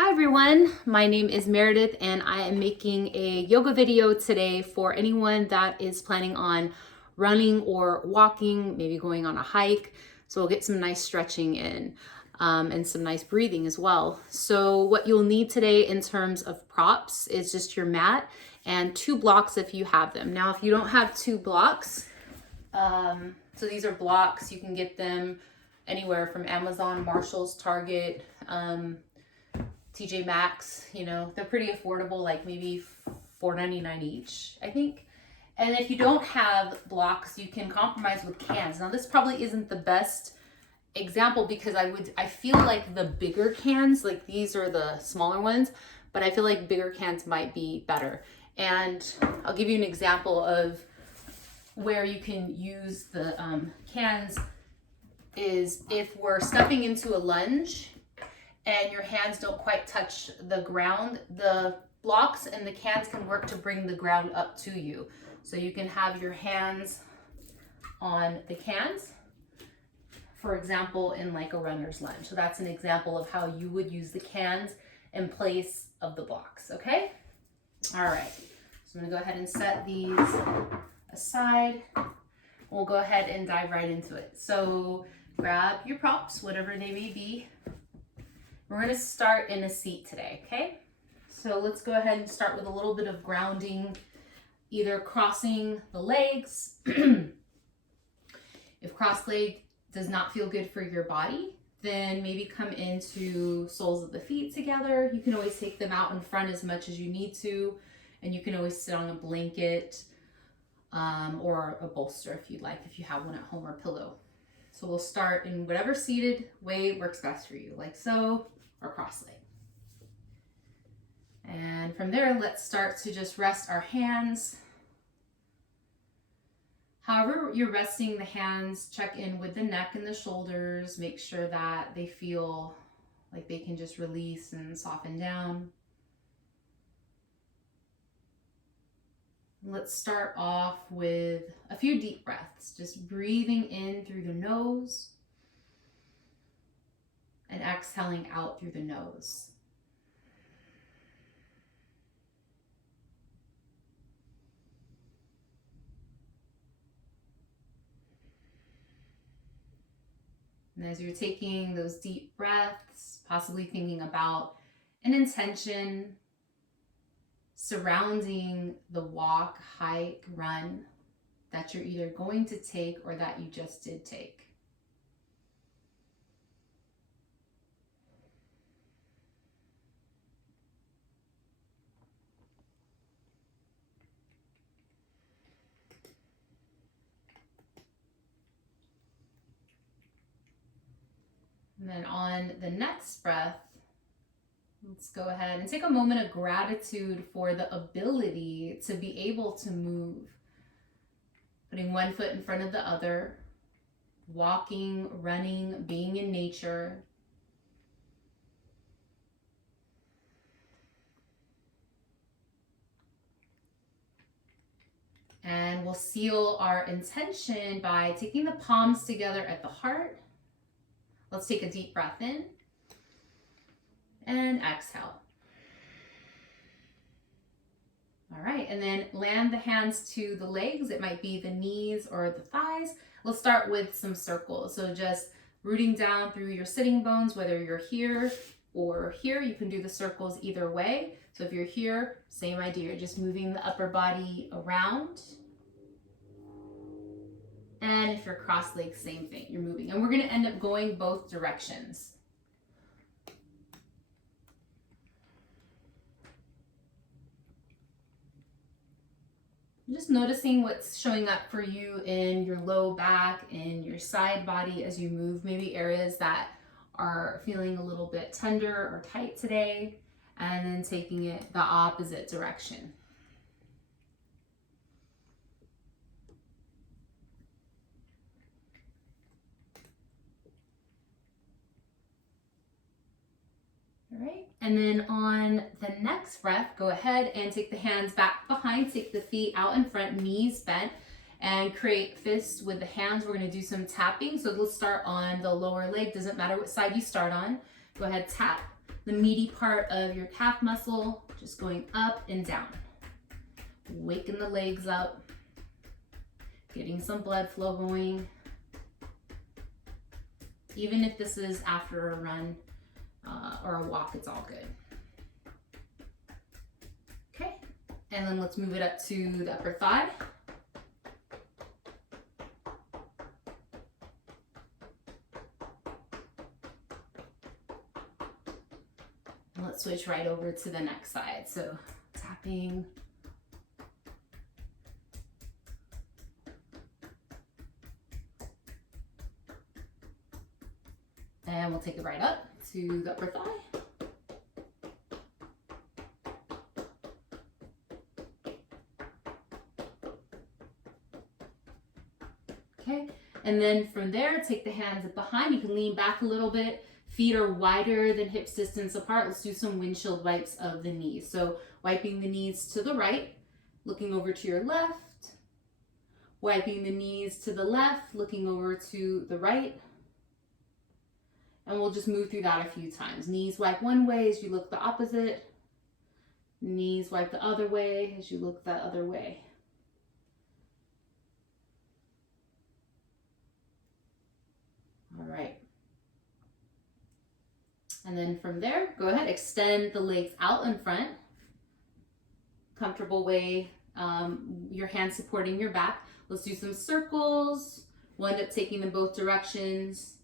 Hi everyone, my name is Meredith and I am making a yoga video today for anyone that is planning on running or walking, maybe going on a hike. So we'll get some nice stretching in and some nice breathing as well. So what you'll need today in terms of props is just your mat and 2 blocks if you have them. Now if you don't have 2 blocks, so these are blocks, you can get them anywhere from Amazon, Marshall's, Target, TJ Maxx, they're pretty affordable, like maybe $4.99 each, I think. And if you don't have blocks, you can compromise with cans. Now this probably isn't the best example because I feel like the bigger cans, like these are the smaller ones, but I feel like bigger cans might be better. And I'll give you an example of where you can use the cans is if we're stepping into a lunge and your hands don't quite touch the ground, the blocks and the cans can work to bring the ground up to you. So you can have your hands on the cans, for example, in like a runner's lunge. So that's an example of how you would use the cans in place of the blocks, okay? All right, so I'm gonna go ahead and set these aside. We'll go ahead and dive right into it. So grab your props, whatever they may be. We're going to start in a seat today, okay? So let's go ahead and start with a little bit of grounding, either crossing the legs. If cross leg does not feel good for your body, then maybe come into soles of the feet together. You can always take them out in front as much as you need to, and you can always sit on a blanket or a bolster if you'd like, if you have one at home or a pillow. So we'll start in whatever seated way works best for you, like so, or cross leg. And from there, let's start to just rest our hands. However you're resting the hands, check in with the neck and the shoulders. Make sure that they feel like they can just release and soften down. Let's start off with a few deep breaths, just breathing in through the nose and exhaling out through the nose. And as you're taking those deep breaths, possibly thinking about an intention surrounding the walk, hike, run that you're either going to take or that you just did take. And then on the next breath, let's go ahead and take a moment of gratitude for the ability to be able to move. Putting one foot in front of the other, walking, running, being in nature. And we'll seal our intention by taking the palms together at the heart. Let's take a deep breath in and exhale. All right, and then land the hands to the legs. It might be the knees or the thighs. Let's start with some circles. So just rooting down through your sitting bones, whether you're here or here, you can do the circles either way. So if you're here, same idea, you're just moving the upper body around. And if you're cross-legged, same thing, you're moving. And we're gonna end up going both directions. Just noticing what's showing up for you in your low back and your side body as you move, maybe areas that are feeling a little bit tender or tight today, and then taking it the opposite direction. All right, and then on the next breath, go ahead and take the hands back behind, take the feet out in front, knees bent, and create fists with the hands. We're gonna do some tapping. So let's start on the lower leg. Doesn't matter what side you start on. Go ahead, tap. the meaty part of your calf muscle, just going up and down. Waking the legs up, getting some blood flow going. Even if this is after a run or a walk, it's all good. Okay, and then let's move it up to the upper thigh. And let's switch right over to the next side. So tapping. And we'll take it right up to the upper thigh. Okay, and then from there, take the hands up behind. You can lean back a little bit. Feet are wider than hips distance apart. Let's do some windshield wipes of the knees. So wiping the knees to the right, looking over to your left. Wiping the knees to the left, looking over to the right. And we'll just move through that a few times. Knees wipe one way as you look the opposite. Knees wipe the other way as you look that other way. All right. And then from there, go ahead, extend the legs out in front. Comfortable way, your hands supporting your back. Let's do some circles. We'll end up taking them both directions.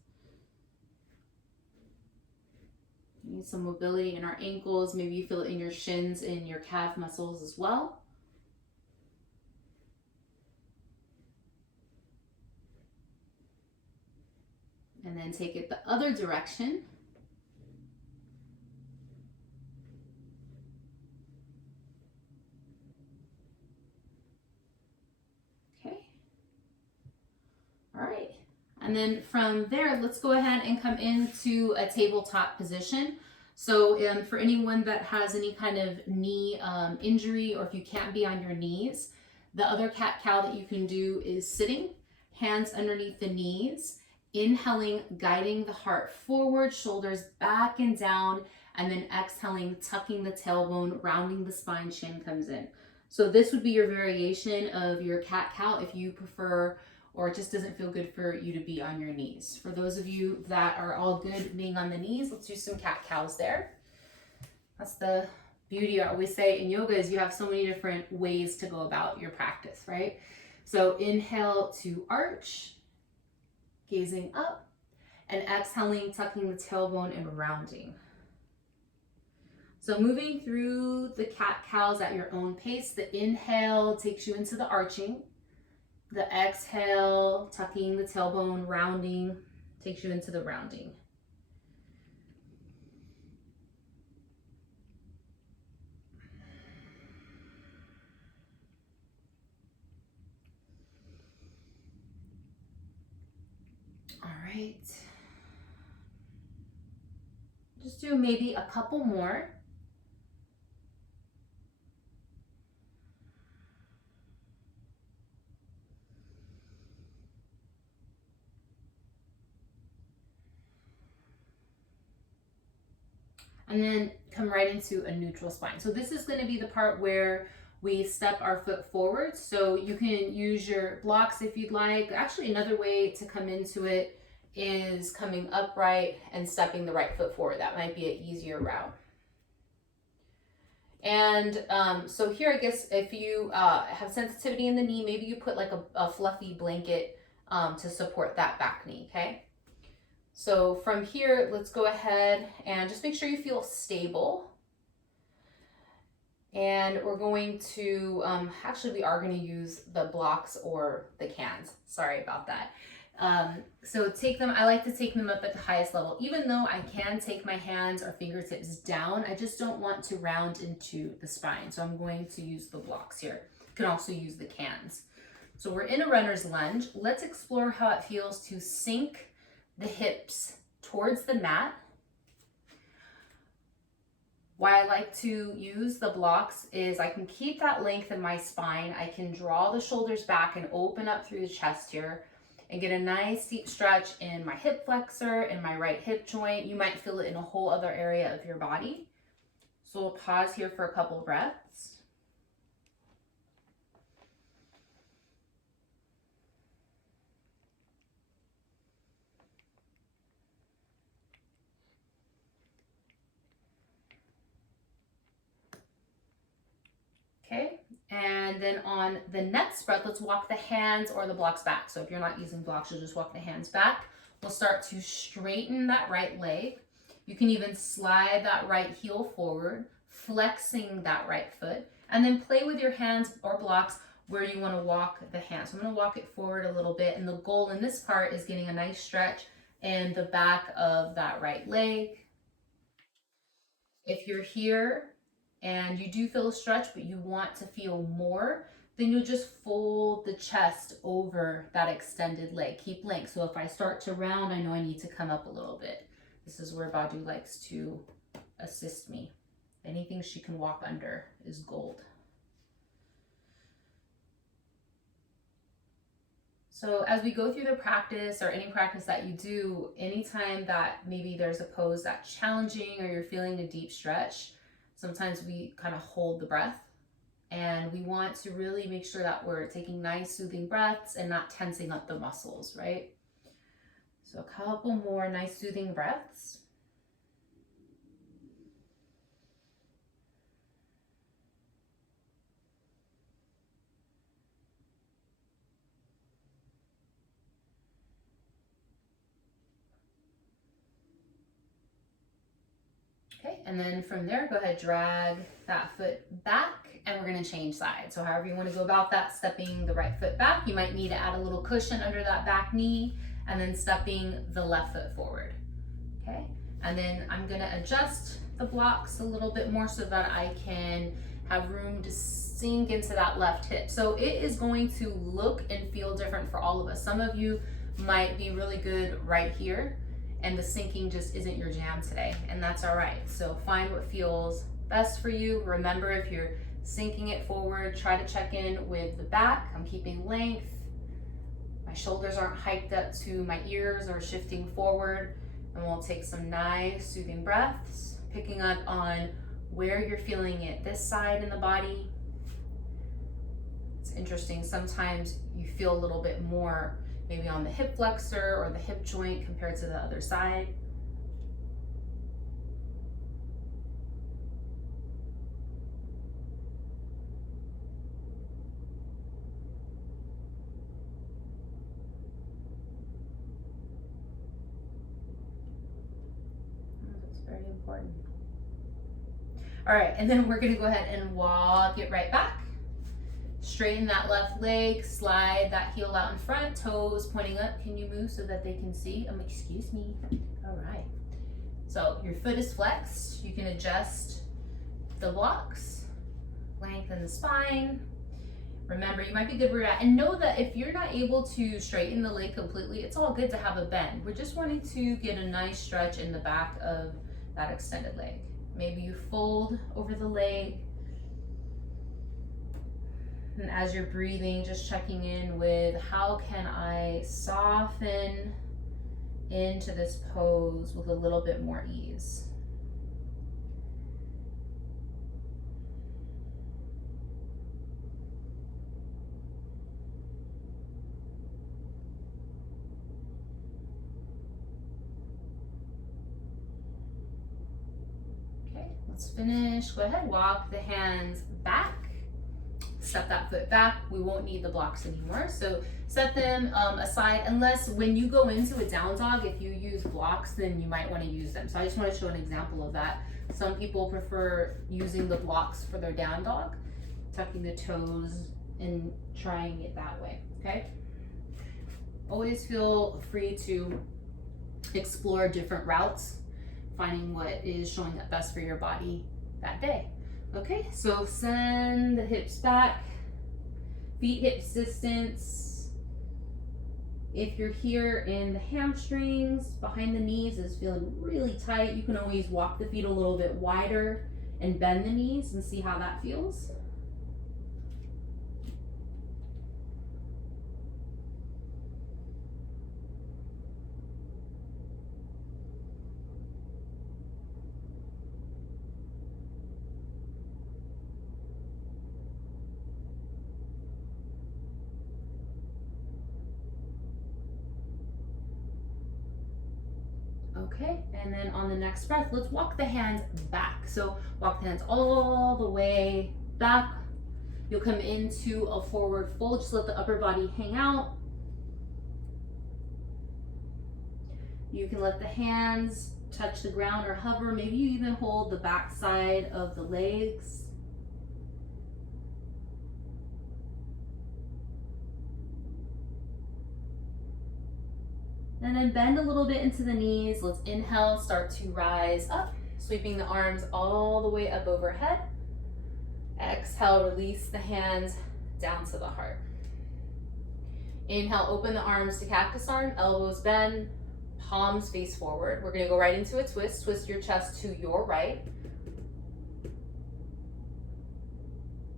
Need some mobility in our ankles. Maybe you feel it in your shins and your calf muscles as well. And then take it the other direction. Okay. All right. And then from there, let's go ahead and come into a tabletop position. So for anyone that has any kind of knee injury, or if you can't be on your knees, the other cat-cow that you can do is sitting, hands underneath the knees, inhaling, guiding the heart forward, shoulders back and down, and then exhaling, tucking the tailbone, rounding the spine, chin comes in. So this would be your variation of your cat-cow if you prefer, or it just doesn't feel good for you to be on your knees. For those of you that are all good being on the knees, let's do some cat-cows there. That's the beauty, I always say, in yoga is you have so many different ways to go about your practice, right? So inhale to arch, gazing up, and exhaling, tucking the tailbone and rounding. So moving through the cat-cows at your own pace. The inhale takes you into the arching. The exhale, tucking the tailbone, rounding, takes you into the rounding. All right. Just do maybe a couple more. And then come right into a neutral spine. So this is going to be the part where we step our foot forward. So you can use your blocks if you'd like. Actually, another way to come into it is coming upright and stepping the right foot forward. That might be an easier route. And so here, I guess if you have sensitivity in the knee, maybe you put like a fluffy blanket to support that back knee, okay? So from here, let's go ahead and just make sure you feel stable. And we're going to, actually we are going to use the blocks or the cans. Sorry about that. So take them, I like to take them up at the highest level. Even though I can take my hands or fingertips down, I just don't want to round into the spine. So I'm going to use the blocks here. You can also use the cans. So we're in a runner's lunge. Let's explore how it feels to sink the hips towards the mat. Why I like to use the blocks is I can keep that length in my spine. I can draw the shoulders back and open up through the chest here. and get a nice deep stretch in my hip flexor and my right hip joint. You might feel it in a whole other area of your body. So we'll pause here for a couple breaths. Okay, and then on the next breath, let's walk the hands or the blocks back. So if you're not using blocks, you'll just walk the hands back. We'll start to straighten that right leg. You can even slide that right heel forward, flexing that right foot, and then play with your hands or blocks where you want to walk the hands. So I'm going to walk it forward a little bit, and the goal in this part is getting a nice stretch in the back of that right leg. If you're here and you do feel a stretch, but you want to feel more, then you'll just fold the chest over that extended leg. Keep length. So if I start to round, I know I need to come up a little bit. This is where Badu likes to assist me. Anything she can walk under is gold. So as we go through the practice, or any practice that you do, anytime that maybe there's a pose that's challenging or you're feeling a deep stretch, sometimes we kind of hold the breath, and we want to really make sure that we're taking nice soothing breaths and not tensing up the muscles, right? So a couple more nice soothing breaths. Okay, and then from there, go ahead, drag that foot back, and we're gonna change sides. So however you wanna go about that, stepping the right foot back, you might need to add a little cushion under that back knee, and then stepping the left foot forward, okay? And then I'm gonna adjust the blocks a little bit more so that I can have room to sink into that left hip. So it is going to look and feel different for all of us. Some of you might be really good right here, and the sinking just isn't your jam today, and that's all right. So find what feels best for you. Remember, if you're sinking it forward, try to check in with the back. I'm keeping length. My shoulders aren't hiked up to my ears or shifting forward. And we'll take some nice soothing breaths, picking up on where you're feeling it, this side in the body. It's interesting, sometimes you feel a little bit more maybe on the hip flexor or the hip joint compared to the other side. That's very important. All right, and then we're gonna go ahead and walk it right back. Straighten that left leg, slide that heel out in front, toes pointing up. Can you move so that they can see? Excuse me. All right. So your foot is flexed. You can adjust the blocks, lengthen the spine. Remember, you might be good where you're at. And know that if you're not able to straighten the leg completely, it's all good to have a bend. We're just wanting to get a nice stretch in the back of that extended leg. Maybe you fold over the leg. And as you're breathing, just checking in with how can I soften into this pose with a little bit more ease. Okay, let's finish. Go ahead, walk the hands back. Step that foot back. We won't need the blocks anymore. So set them aside, unless when you go into a down dog, if you use blocks, then you might want to use them. So I just want to show an example of that. Some people prefer using the blocks for their down dog, tucking the toes and trying it that way, okay? Always feel free to explore different routes, finding what is showing up best for your body that day. Okay, so send the hips back, feet hips distance. If you're here and the hamstrings behind the knees is feeling really tight, you can always walk the feet a little bit wider and bend the knees and see how that feels. Okay, and then on the next breath, let's walk the hands back. So walk the hands all the way back. You'll come into a forward fold. Just let the upper body hang out. You can let the hands touch the ground or hover. Maybe you even hold the back side of the legs. And then bend a little bit into the knees. Let's inhale, start to rise up, sweeping the arms all the way up overhead. Exhale, release the hands down to the heart. Inhale, open the arms to cactus arm, elbows bend, palms face forward. We're gonna go right into a twist. Twist your chest to your right.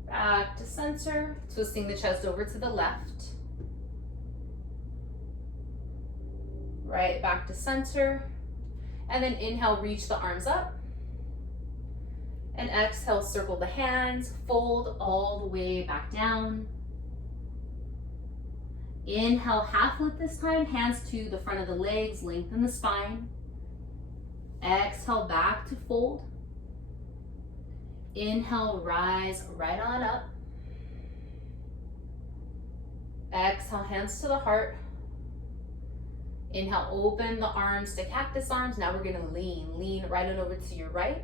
Back to center, twisting the chest over to the left. Right, back to center. And then inhale, reach the arms up. And exhale, circle the hands, fold all the way back down. Inhale, half lift this time, hands to the front of the legs, lengthen the spine. Exhale, back to fold. Inhale, rise right on up. Exhale, hands to the heart. Inhale, open the arms to cactus arms. Now we're gonna lean right on over to your right.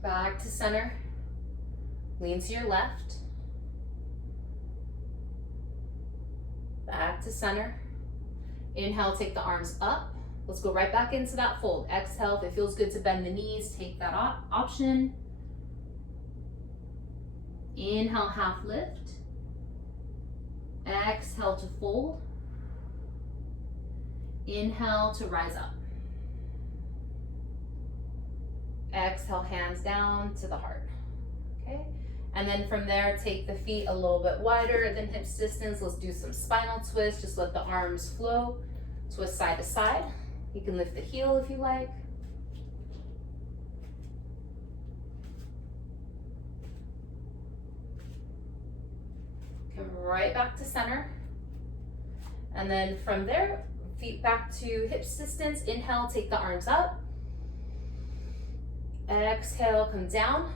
Back to center. Lean to your left. Back to center. Inhale, take the arms up. Let's go right back into that fold. Exhale, if it feels good to bend the knees, take that option. Inhale, half lift. Exhale to fold. Inhale to rise up. Exhale, hands down to the heart. Okay, and then from there, take the feet a little bit wider than hips distance. Let's do some spinal twists. Just let the arms flow. Twist side to side. You can lift the heel if you like. Come right back to center. And then from there, feet back to hips distance. Inhale, take the arms up. Exhale, come down.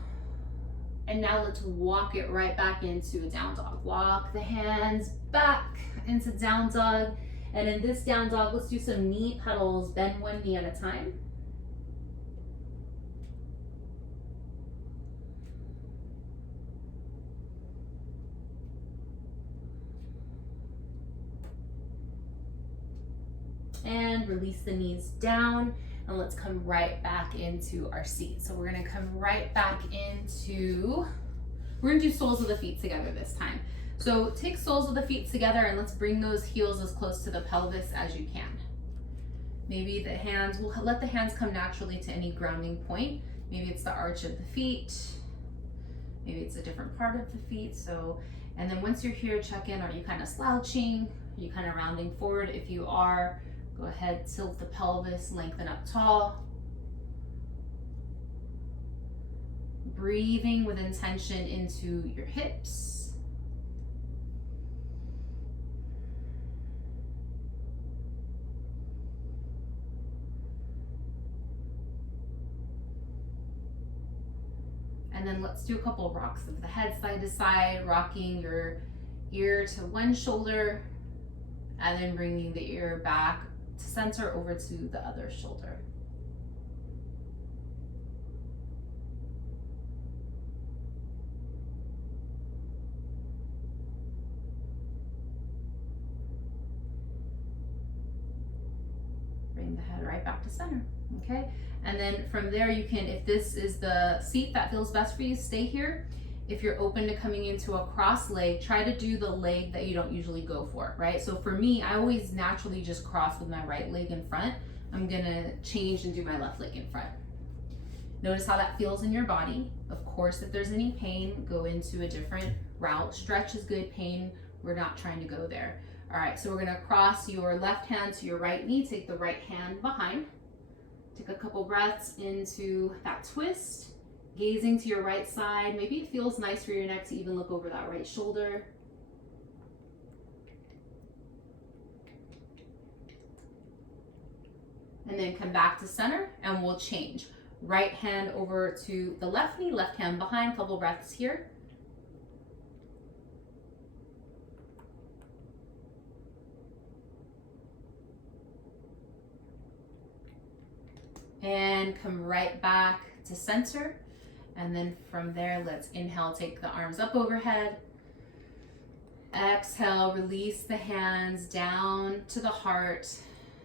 And now let's walk it right back into a down dog. Walk the hands back into down dog. And in this down dog, let's do some knee pedals. Bend one knee at a time. And release the knees down. And let's come right back into our seat. So we're gonna come right back into, we're gonna do soles of the feet together this time. So take soles of the feet together and let's bring those heels as close to the pelvis as you can. Maybe the hands, we'll let the hands come naturally to any grounding point. Maybe it's the arch of the feet. Maybe it's a different part of the feet. So, and then once you're here, check in, are you kind of slouching? Are you kind of rounding forward? If you are, go ahead, tilt the pelvis, lengthen up tall. Breathing with intention into your hips. And then let's do a couple rocks of the head side to side, rocking your ear to one shoulder, and then bringing the ear back to center over to the other shoulder. Bring the head right back to center, okay? And then from there you can, if this is the seat that feels best for you, stay here. If you're open to coming into a cross leg, try to do the leg that you don't usually go for, right? So for me, I always naturally just cross with my right leg in front. I'm gonna change and do my left leg in front. Notice how that feels in your body. Of course, if there's any pain, go into a different route. Stretch is good, pain, we're not trying to go there. All right, so we're gonna cross your left hand to your right knee, take the right hand behind. Take a couple breaths into that twist, gazing to your right side. Maybe it feels nice for your neck to even look over that right shoulder. And then come back to center and we'll change. Right hand over to the left knee, left hand behind, couple breaths here. And come right back to center. And then from there, let's inhale, take the arms up overhead. Exhale, release the hands down to the heart,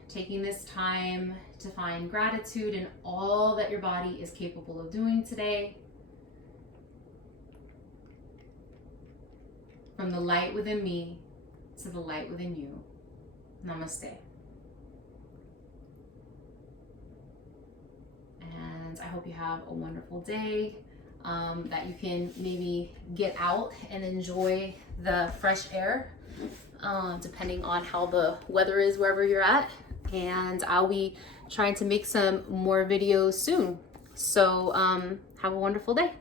taking this time to find gratitude in all that your body is capable of doing today. From the light within me to the light within you. Namaste. And I hope you have a wonderful day, that you can maybe get out and enjoy the fresh air, depending on how the weather is wherever you're at. And I'll be trying to make some more videos soon. So have a wonderful day.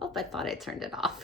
Oh, I thought I turned it off.